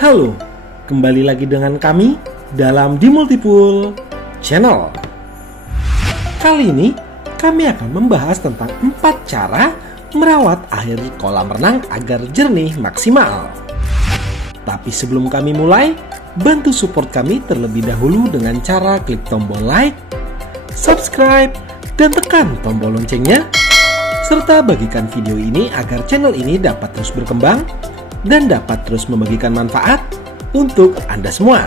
Halo, kembali lagi dengan kami dalam di Multipool Channel. Kali ini kami akan membahas tentang 4 cara merawat air kolam renang agar jernih maksimal. Tapi sebelum kami mulai, bantu support kami terlebih dahulu dengan cara klik tombol like, subscribe, dan tekan tombol loncengnya, serta bagikan video ini agar channel ini dapat terus berkembang dan dapat terus membagikan manfaat untuk Anda semua.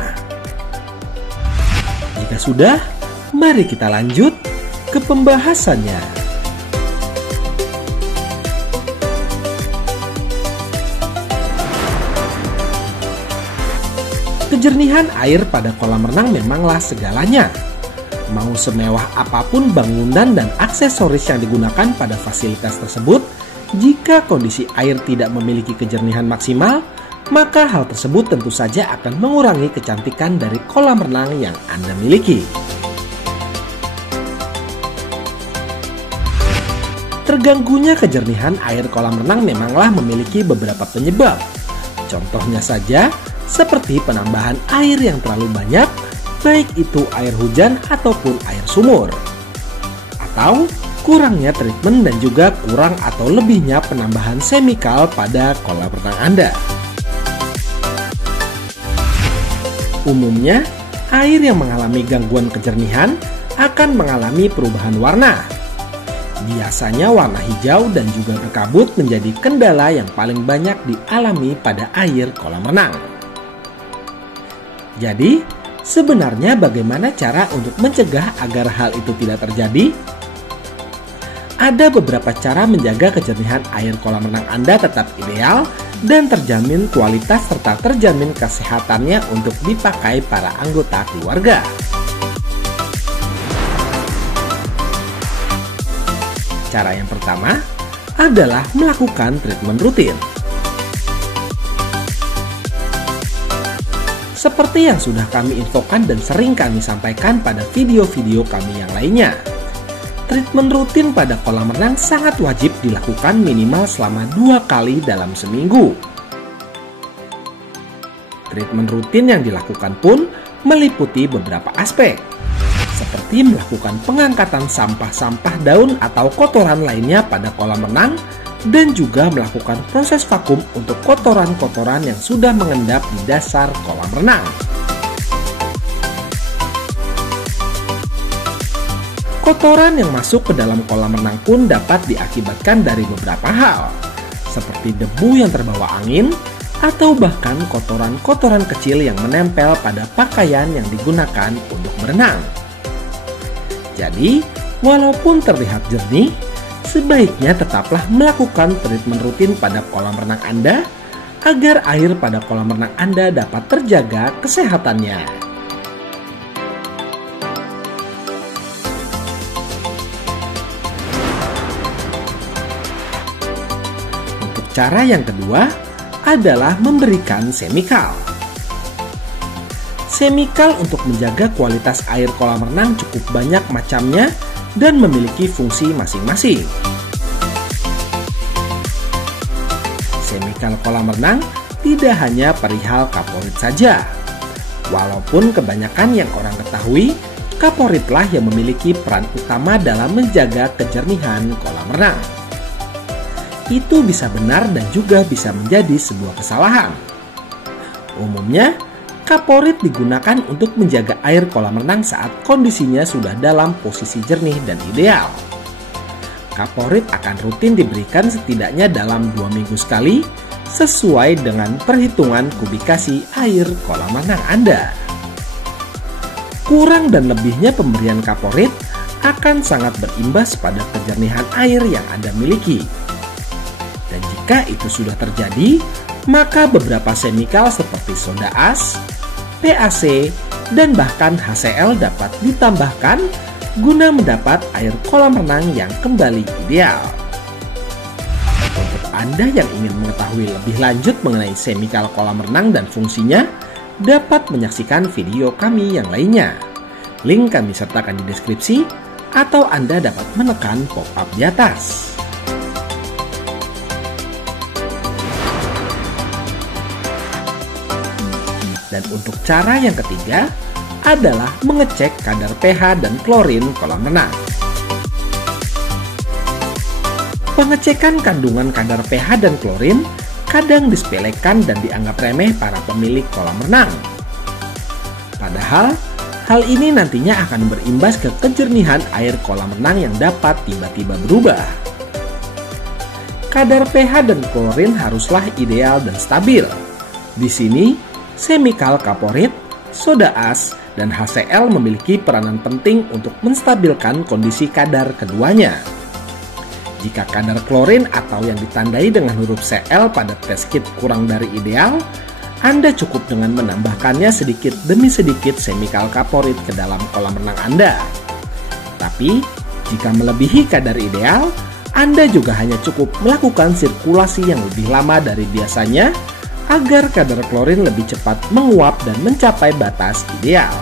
Jika sudah, mari kita lanjut ke pembahasannya. Kejernihan air pada kolam renang memanglah segalanya. Mau semewah apapun bangunan dan aksesoris yang digunakan pada fasilitas tersebut, jika kondisi air tidak memiliki kejernihan maksimal, maka hal tersebut tentu saja akan mengurangi kecantikan dari kolam renang yang Anda miliki. Terganggunya kejernihan air kolam renang memanglah memiliki beberapa penyebab. Contohnya saja, seperti penambahan air yang terlalu banyak, baik itu air hujan ataupun air sumur. Atau kurangnya treatment dan juga kurang atau lebihnya penambahan semikal pada kolam renang Anda. Umumnya, air yang mengalami gangguan kejernihan akan mengalami perubahan warna. Biasanya warna hijau dan juga berkabut menjadi kendala yang paling banyak dialami pada air kolam renang. Jadi, sebenarnya bagaimana cara untuk mencegah agar hal itu tidak terjadi? Ada beberapa cara menjaga kejernihan air kolam renang Anda tetap ideal dan terjamin kualitas serta terjamin kesehatannya untuk dipakai para anggota keluarga. Cara yang pertama adalah melakukan treatment rutin. Seperti yang sudah kami infokan dan sering kami sampaikan pada video-video kami yang lainnya, treatment rutin pada kolam renang sangat wajib dilakukan minimal selama 2 kali dalam seminggu. Treatment rutin yang dilakukan pun meliputi beberapa aspek, seperti melakukan pengangkatan sampah-sampah daun atau kotoran lainnya pada kolam renang, dan juga melakukan proses vakum untuk kotoran-kotoran yang sudah mengendap di dasar kolam renang. Kotoran yang masuk ke dalam kolam renang pun dapat diakibatkan dari beberapa hal, seperti debu yang terbawa angin, atau bahkan kotoran-kotoran kecil yang menempel pada pakaian yang digunakan untuk berenang. Jadi, walaupun terlihat jernih, sebaiknya tetaplah melakukan treatment rutin pada kolam renang Anda, agar air pada kolam renang Anda dapat terjaga kesehatannya. Cara yang kedua adalah memberikan semikal. Semikal untuk menjaga kualitas air kolam renang cukup banyak macamnya dan memiliki fungsi masing-masing. Semikal kolam renang tidak hanya perihal kaporit saja. Walaupun kebanyakan yang orang ketahui, kaporitlah yang memiliki peran utama dalam menjaga kejernihan kolam renang. Itu bisa benar dan juga bisa menjadi sebuah kesalahan. Umumnya, kaporit digunakan untuk menjaga air kolam renang saat kondisinya sudah dalam posisi jernih dan ideal. Kaporit akan rutin diberikan setidaknya dalam 2 minggu sekali, sesuai dengan perhitungan kubikasi air kolam renang Anda. Kurang dan lebihnya pemberian kaporit akan sangat berimbas pada kejernihan air yang Anda miliki. Dan jika itu sudah terjadi, maka beberapa semikal seperti soda as, PAC, dan bahkan HCl dapat ditambahkan guna mendapat air kolam renang yang kembali ideal. Untuk Anda yang ingin mengetahui lebih lanjut mengenai semikal kolam renang dan fungsinya, dapat menyaksikan video kami yang lainnya. Link kami sertakan di deskripsi, atau Anda dapat menekan pop-up di atas. Dan untuk cara yang ketiga adalah mengecek kadar pH dan klorin kolam renang. Pengecekan kandungan kadar pH dan klorin kadang disepelekan dan dianggap remeh para pemilik kolam renang. Padahal, hal ini nantinya akan berimbas ke kejernihan air kolam renang yang dapat tiba-tiba berubah. Kadar pH dan klorin haruslah ideal dan stabil. Di sini, semikal kaporit, soda as, dan HCl memiliki peranan penting untuk menstabilkan kondisi kadar keduanya. Jika kadar klorin atau yang ditandai dengan huruf Cl pada test kit kurang dari ideal, Anda cukup dengan menambahkannya sedikit demi sedikit semikal kaporit ke dalam kolam renang Anda. Tapi, jika melebihi kadar ideal, Anda juga hanya cukup melakukan sirkulasi yang lebih lama dari biasanya agar kadar klorin lebih cepat menguap dan mencapai batas ideal.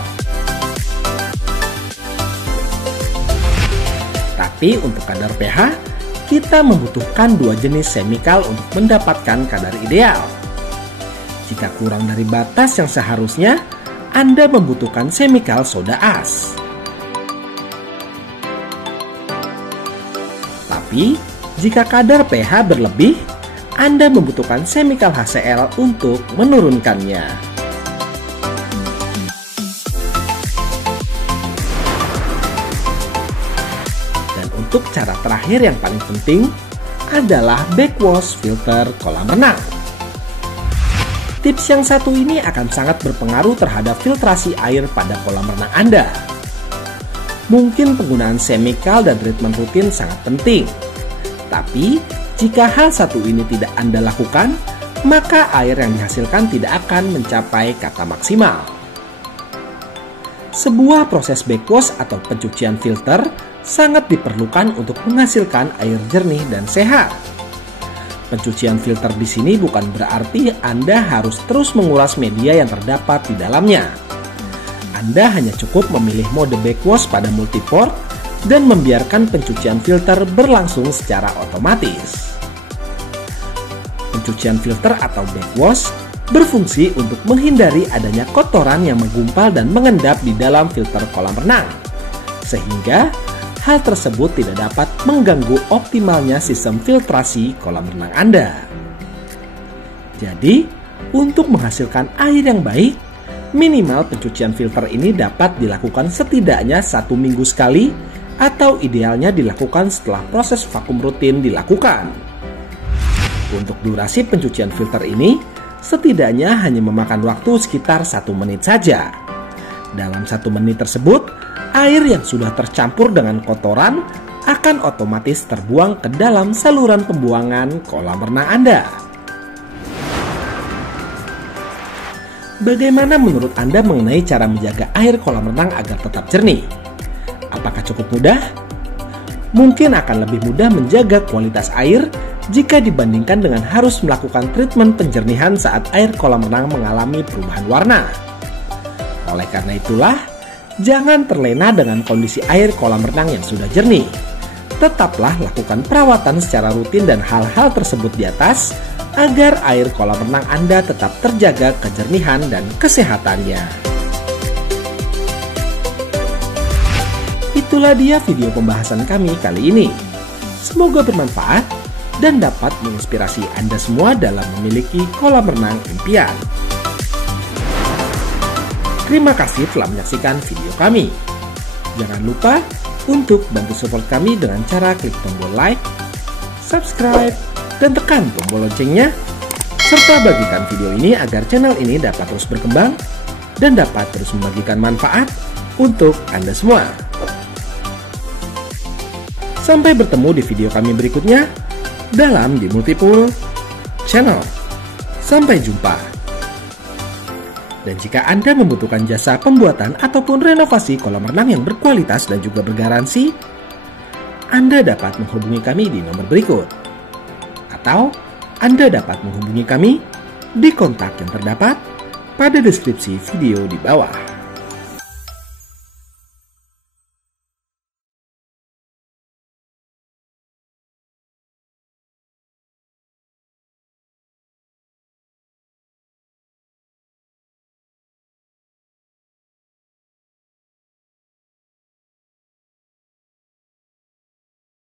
Tapi untuk kadar pH, kita membutuhkan dua jenis semikal untuk mendapatkan kadar ideal. Jika kurang dari batas yang seharusnya, Anda membutuhkan semikal soda as. Tapi, jika kadar pH berlebih, Anda membutuhkan semikal HCl untuk menurunkannya. Dan untuk cara terakhir yang paling penting adalah backwash filter kolam renang. Tips yang satu ini akan sangat berpengaruh terhadap filtrasi air pada kolam renang Anda. Mungkin penggunaan semikal dan treatment rutin sangat penting. Tapi, jika hal satu ini tidak Anda lakukan, maka air yang dihasilkan tidak akan mencapai kata maksimal. Sebuah proses backwash atau pencucian filter sangat diperlukan untuk menghasilkan air jernih dan sehat. Pencucian filter di sini bukan berarti Anda harus terus menguras media yang terdapat di dalamnya. Anda hanya cukup memilih mode backwash pada multiport dan membiarkan pencucian filter berlangsung secara otomatis. Pencucian filter atau backwash berfungsi untuk menghindari adanya kotoran yang menggumpal dan mengendap di dalam filter kolam renang, sehingga hal tersebut tidak dapat mengganggu optimalnya sistem filtrasi kolam renang Anda. Jadi, untuk menghasilkan air yang baik, minimal pencucian filter ini dapat dilakukan setidaknya 1 minggu sekali atau idealnya dilakukan setelah proses vakum rutin dilakukan. Untuk durasi pencucian filter ini, setidaknya hanya memakan waktu sekitar 1 menit saja. Dalam 1 menit tersebut, air yang sudah tercampur dengan kotoran akan otomatis terbuang ke dalam saluran pembuangan kolam renang Anda. Bagaimana menurut Anda mengenai cara menjaga air kolam renang agar tetap jernih? Apakah cukup mudah? Mungkin akan lebih mudah menjaga kualitas air jika dibandingkan dengan harus melakukan treatment penjernihan saat air kolam renang mengalami perubahan warna. Oleh karena itulah, jangan terlena dengan kondisi air kolam renang yang sudah jernih. Tetaplah lakukan perawatan secara rutin dan hal-hal tersebut di atas agar air kolam renang Anda tetap terjaga kejernihan dan kesehatannya. Itulah dia video pembahasan kami kali ini. Semoga bermanfaat dan dapat menginspirasi Anda semua dalam memiliki kolam renang impian. Terima kasih telah menyaksikan video kami. Jangan lupa untuk bantu support kami dengan cara klik tombol like, subscribe, dan tekan tombol loncengnya, serta bagikan video ini agar channel ini dapat terus berkembang dan dapat terus membagikan manfaat untuk Anda semua. Sampai bertemu di video kami berikutnya dalam The Multipool Channel. Sampai jumpa. Dan jika Anda membutuhkan jasa pembuatan ataupun renovasi kolam renang yang berkualitas dan juga bergaransi, Anda dapat menghubungi kami di nomor berikut. Atau Anda dapat menghubungi kami di kontak yang terdapat pada deskripsi video di bawah.